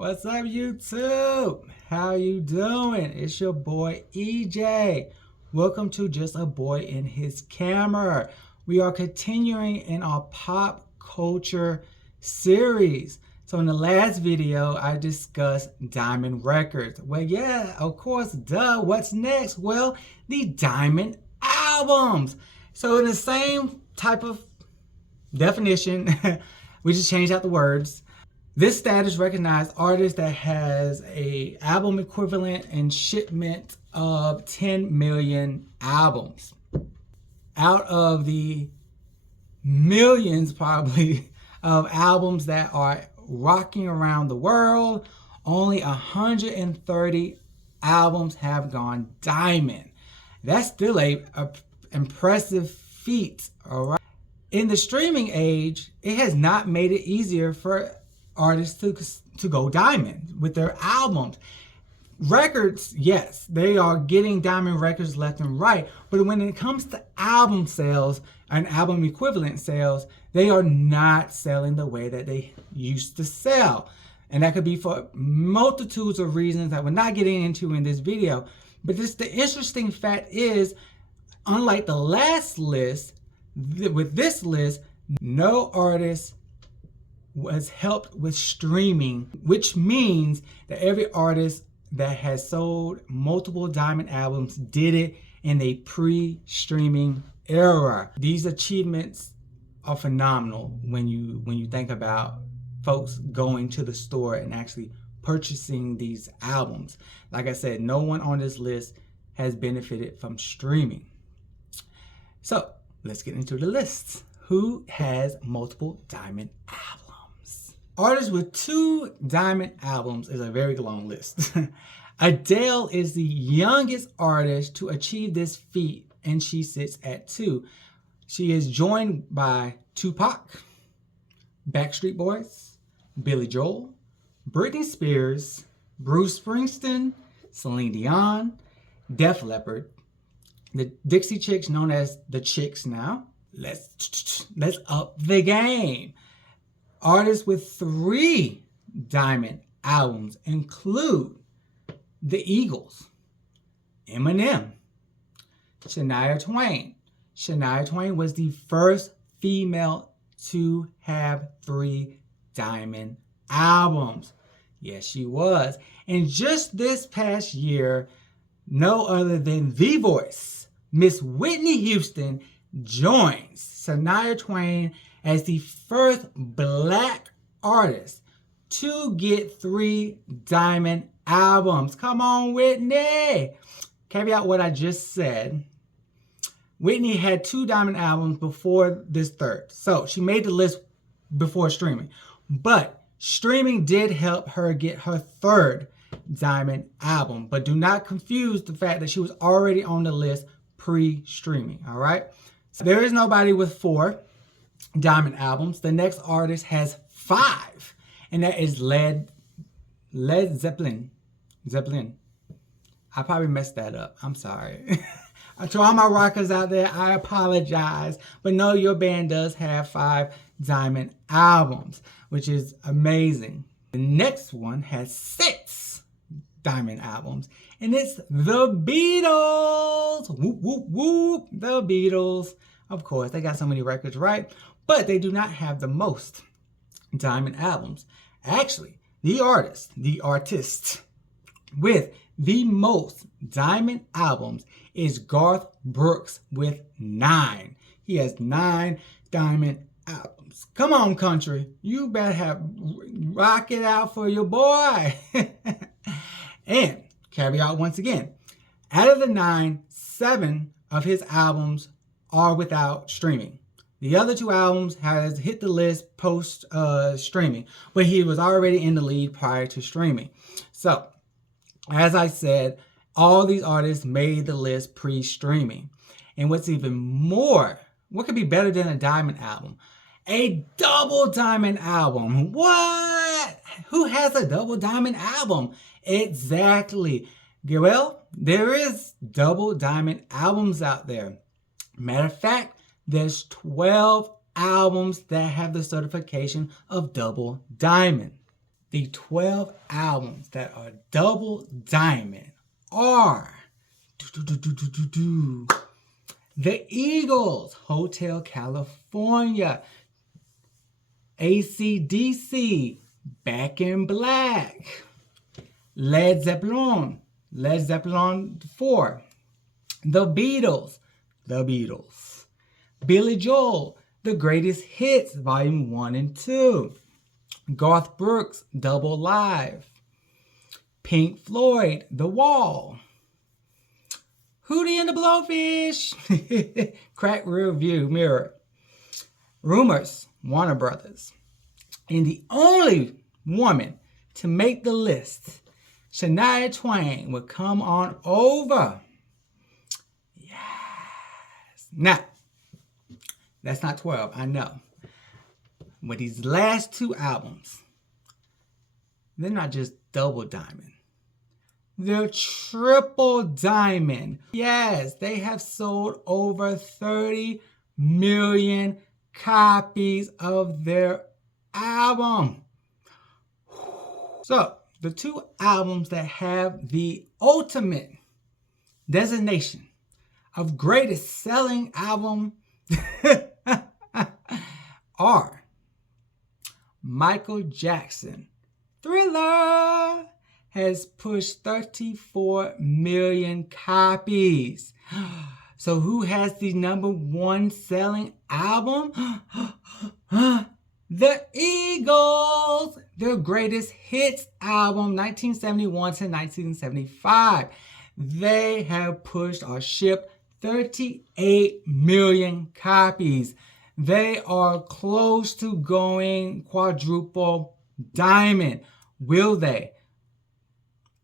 What's up, YouTube? How you doing? It's your boy EJ. Welcome to Just a Boy and His Camera. We are continuing in our pop culture series. So in the last video, I discussed Diamond Records. Well, yeah, of course, duh. What's next? Well, the Diamond albums. So in the same type of definition, we just changed out the words. This status recognizes artists that has a album equivalent and shipment of 10 million albums. Out of the millions probably of albums that are rocking around the world, only 130 albums have gone diamond. That's still a impressive feat, all right? In the streaming age, it has not made it easier for artists to go diamond with their albums. Records, yes, they are getting diamond records left and right, but when it comes to album sales and album equivalent sales, they are not selling the way that they used to sell. And that could be for multitudes of reasons that we're not getting into in this video. But the interesting fact is, unlike the last list, with this list, no artist was helped with streaming, which means that every artist that has sold multiple diamond albums did it in a pre-streaming era. These achievements are phenomenal when you think about folks going to the store and actually purchasing these albums. Like I said, no one on this list has benefited from streaming. So let's get into the list. Who has multiple diamond albums? Artists with 2 diamond albums is a very long list. Adele is the youngest artist to achieve this feat, and she sits at 2. She is joined by Tupac, Backstreet Boys, Billy Joel, Britney Spears, Bruce Springsteen, Celine Dion, Def Leppard, the Dixie Chicks, known as the Chicks now. Let's up the game. Artists with 3 diamond albums include the Eagles, Eminem, Shania Twain. Shania Twain was the first female to have 3 diamond albums. Yes, she was. And just this past year, no other than The Voice, Miss Whitney Houston, joins Shania Twain as the first black artist to get 3 diamond albums. Come on, Whitney. Caveat what I just said. Whitney had 2 diamond albums before this third. So she made the list before streaming. But streaming did help her get her 3rd diamond album. But do not confuse the fact that she was already on the list pre-streaming, all right? So there is nobody with 4 diamond albums. The next artist has 5, and that is Led Zeppelin. I probably messed that up. I'm sorry. To all my rockers out there, I apologize. But no, your band does have 5 diamond albums, which is amazing. The next one has 6 diamond albums, and it's the Beatles. Whoop, whoop, whoop. The Beatles. Of course, they got so many records, right? But they do not have the most diamond albums. Actually, the artist with the most diamond albums is Garth Brooks with 9. He has 9 diamond albums. Come on, country. You better rock it out for your boy. And caveat once again, out of the 9, 7 of his albums are without streaming. The other 2 albums has hit the list post streaming, but he was already in the lead prior to streaming. So, as I said, all these artists made the list pre-streaming. And what's even more, what could be better than a diamond album? A double diamond album. What? Who has a double diamond album? Exactly. Well, there is double diamond albums out there. Matter of fact, there's 12 albums that have the certification of double diamond. The 12 albums that are double diamond are The Eagles, Hotel California, AC/DC, Back in Black, Led Zeppelin 4, The Beatles, Billy Joel, The Greatest Hits, Volume 1 and 2, Garth Brooks, Double Live, Pink Floyd, The Wall, Hootie and the Blowfish, Crack Rearview Mirror, Rumors, Warner Brothers, and the only woman to make the list, Shania Twain, will come on over. Yes. Now, that's not 12, I know. But these last two albums, they're not just double diamond. They're triple diamond. Yes, they have sold over 30 million copies of their album. So, the two albums that have the ultimate designation of greatest selling album are Michael Jackson, Thriller, has pushed 34 million copies. So who has the #1 selling album? The Eagles, their greatest hits album, 1971 to 1975. They have pushed or shipped 38 million copies. They are close to going quadruple diamond. Will they?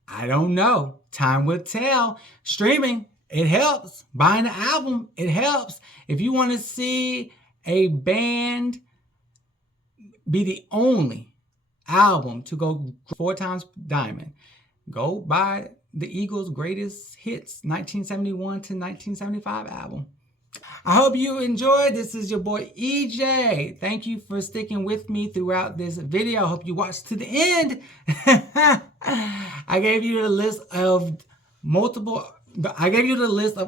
I don't know. Time will tell. Streaming, it helps. Buying the album, it helps. If you want to see a band be the only album to go 4 times diamond, go buy the Eagles' greatest hits 1971 to 1975 album. I hope you enjoyed. This is your boy EJ. Thank you for sticking with me throughout this video. I hope you watched to the end. I gave you the list of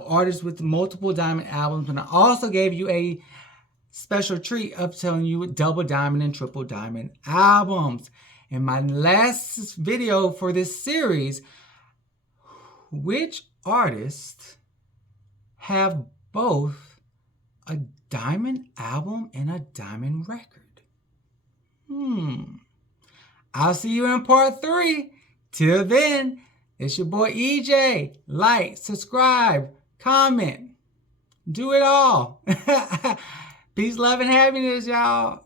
artists with multiple diamond albums, and I also gave you a special treat of telling you double diamond and triple diamond albums. In my last video for this series, which artists have both a diamond album and a diamond record? I'll see you in part 3. Till then, it's your boy EJ. Like, subscribe, comment, do it all. Peace, love, and happiness, y'all.